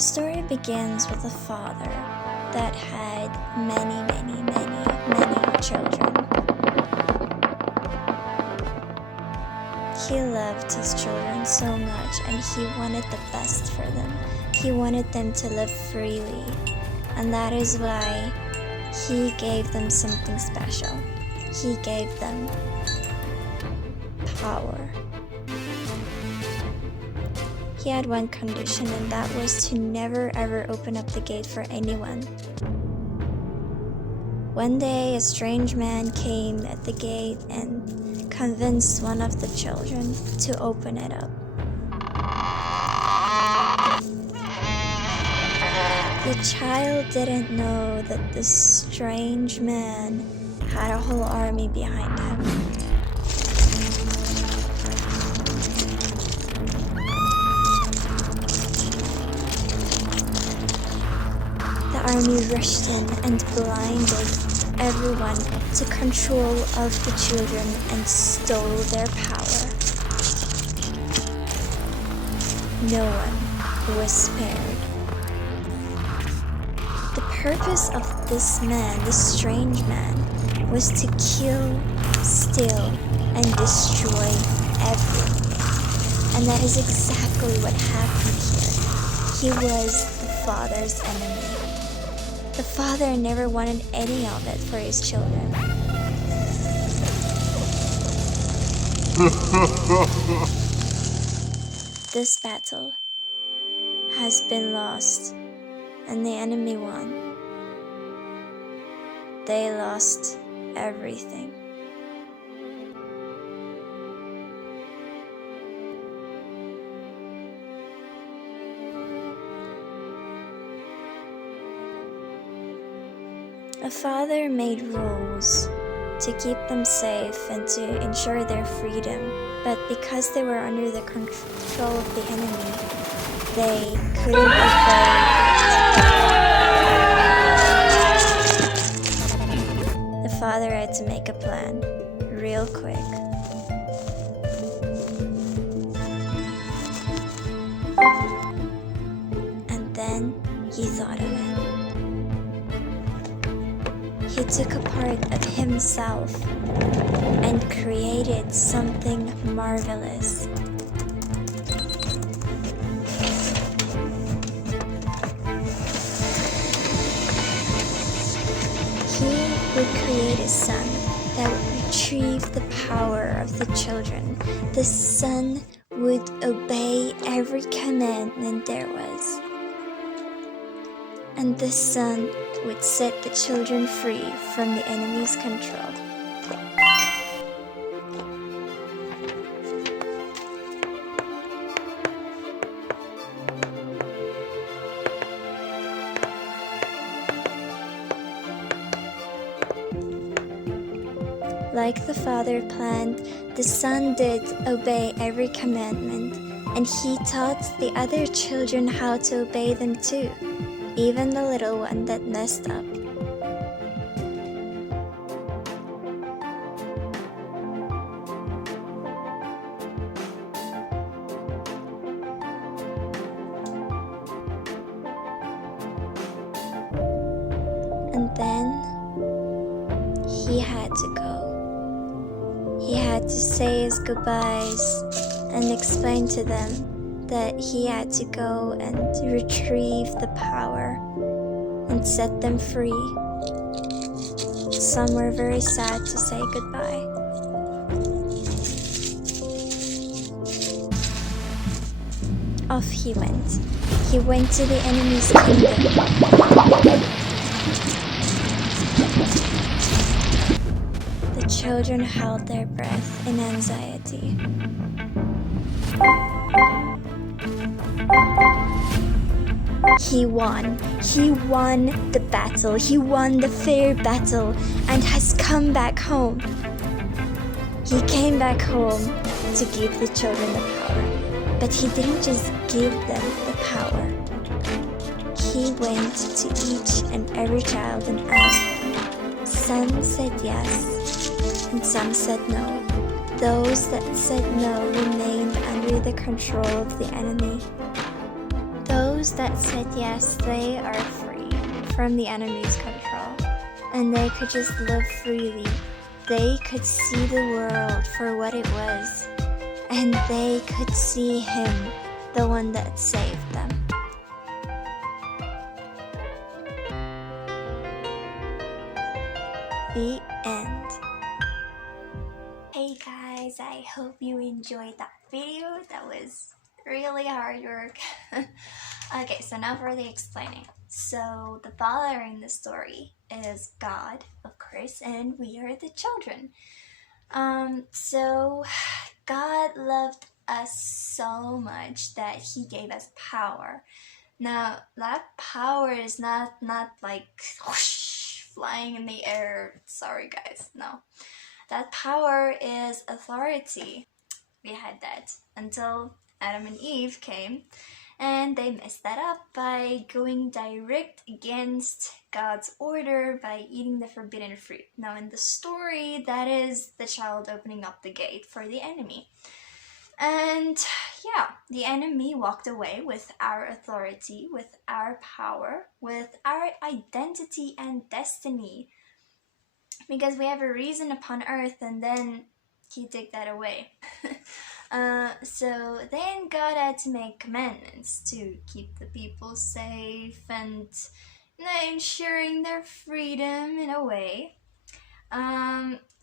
The story begins with a father that had many children. He loved his children so much and he wanted the best for them. He wanted them to live freely, and that is why he gave them something special. He gave them power. He had one condition, and that was to never ever open up the gate for anyone. One day, a strange man came at the gate and convinced one of the children to open it up. The child didn't know that this strange man had a whole army behind him. The army rushed in and blinded everyone, took control of the children, and stole their power. No one was spared. The purpose of this man, this strange man, was to kill, steal, and destroy everything. And that is exactly what happened here. He was the father's enemy. The father never wanted any of it for his children. This battle has been lost, and the enemy won. They lost everything. A father made rules to keep them safe and to ensure their freedom, but because they were under the control of the enemy, they couldn't obey. The father had to make a plan real quick. And then he thought of it. He took a part of himself and created something marvelous. He would create a sun that would retrieve the power of the children. The sun would obey every commandment there was. And the sun would set the children free from the enemy's control. Like the father planned, the son did obey every commandment, and he taught the other children how to obey them too. Even the little one that messed up. And then he had to go. He had to say his goodbyes and explain to them that he had to go and retrieve the power and set them free. Some were very sad to say goodbye. Off he went. He went to the enemy's kingdom. The children held their breath in anxiety. He won. He won the battle. He won the fair battle and has come back home. He came back home to give the children the power. But he didn't just give them the power. He went to each and every child and asked them. Some said yes, and some said no. Those that said no remained under the control of the enemy. Those those that said yes, they are free from the enemy's control, and they could just live freely. They could see the world for what it was, and they could see Him, the one that saved them. The end. Hey guys, I hope you enjoyed that video. That was really hard work. Okay, so now for the explaining. So the father in the story is God, of course, and we are the children. So God loved us so much that He gave us power. Now that power is not like whoosh, flying in the air. Sorry guys, no. That power is authority. We had that until Adam and Eve came, and they messed that up by going direct against God's order by eating the forbidden fruit. Now in the story, that is the child opening up the gate for the enemy. And yeah, the enemy walked away with our authority, with our power, with our identity and destiny. Because we have a reason upon earth, and then He took that away. So then God had to make commandments to keep the people safe and ensuring their freedom in a way.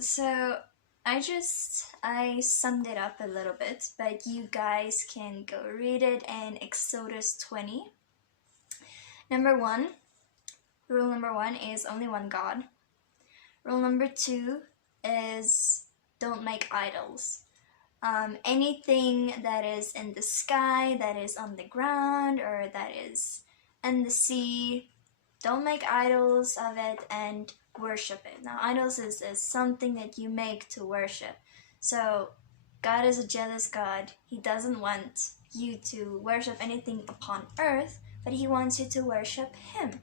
So I summed it up a little bit, but you guys can go read it in Exodus 20. Rule number one is only one God. Rule number 2 is don't make idols. Anything that is in the sky, that is on the ground, or that is in the sea, don't make idols of it and worship it. Now, idols is something that you make to worship. So, God is a jealous God. He doesn't want you to worship anything upon earth, but He wants you to worship Him.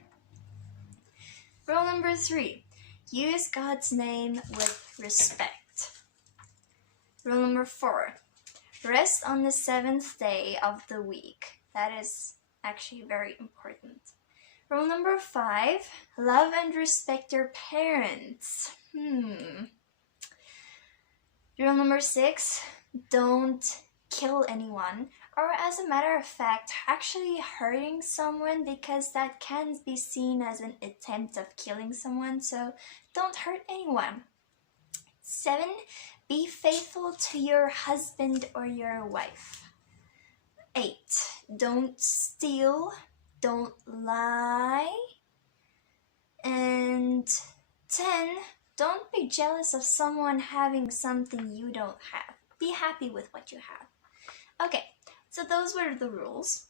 Rule number 3. Use God's name with respect. Rule number 4. Rest on the 7th day of the week. That is actually very important. Rule number 5. Love and respect your parents. Rule number 6. Don't kill anyone, or as a matter of fact, actually hurting someone, because that can be seen as an attempt of killing someone, so don't hurt anyone. 7. Be faithful to your husband or your wife. 8. Don't steal, don't lie. And 10. Don't be jealous of someone having something you don't have. Be happy with what you have. Okay, so those were the rules.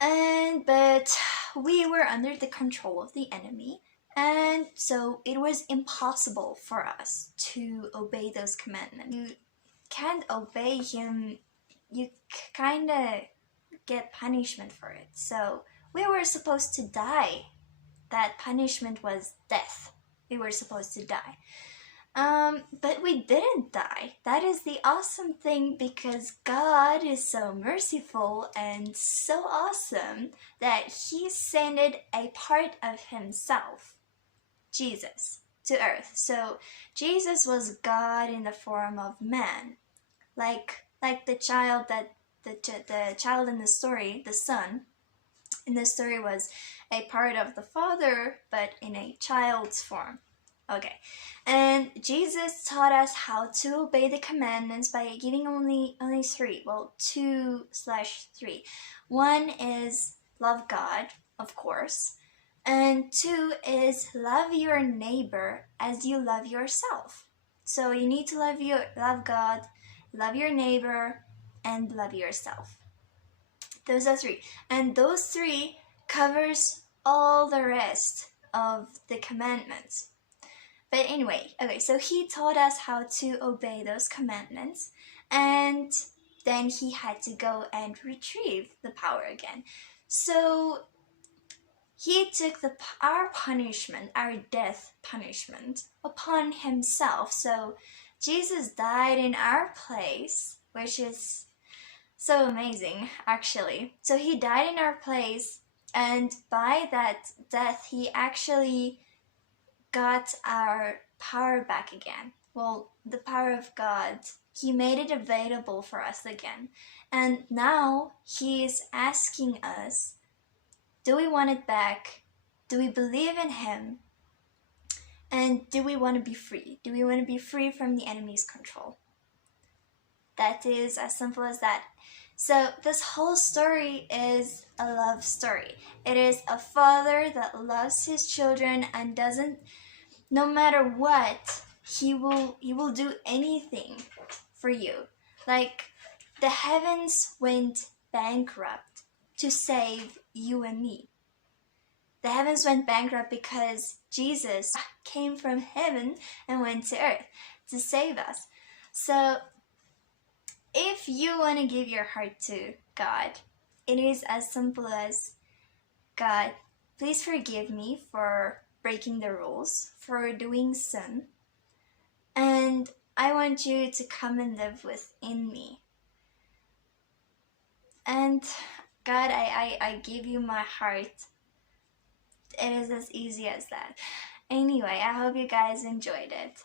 But we were under the control of the enemy, and so it was impossible for us to obey those commandments. You can't obey Him, you kind of get punishment for it. So we were supposed to die. That punishment was death. We were supposed to die. But we didn't die. That is the awesome thing, because God is so merciful and so awesome that He sent a part of Himself, Jesus, to earth. So Jesus was God in the form of man, like the child the child in the story, the son in the story, was a part of the Father, but in a child's form. Okay, and Jesus taught us how to obey the commandments by giving only 3. Well, 2/3. 1 is love God, of course, and 2 is love your neighbor as you love yourself. So you need to love God, love your neighbor, and love yourself. Those are 3, and those 3 covers all the rest of the commandments. But anyway, okay, so He taught us how to obey those commandments, and then He had to go and retrieve the power again. So He took our punishment, our death punishment, upon Himself. So Jesus died in our place, which is So amazing, actually. So he died in our place, and by that death, he actually got our power back again. Well, the power of God. He made it available for us again. And now he is asking us, do we want it back? Do we believe in him? And do we want to be free? Do we want to be free from the enemy's control? That is as simple as that. So this whole story is a love story. It is a father that loves his children and doesn't, no matter what, he will do anything for you. Like, the heavens went bankrupt to save you and me. The heavens went bankrupt because Jesus came from heaven and went to earth to save us. So if you want to give your heart to God, it is as simple as, God, please forgive me for breaking the rules, for doing sin, and I want you to come and live within me. And God, I give you my heart. It is as easy as that. Anyway, I hope you guys enjoyed it.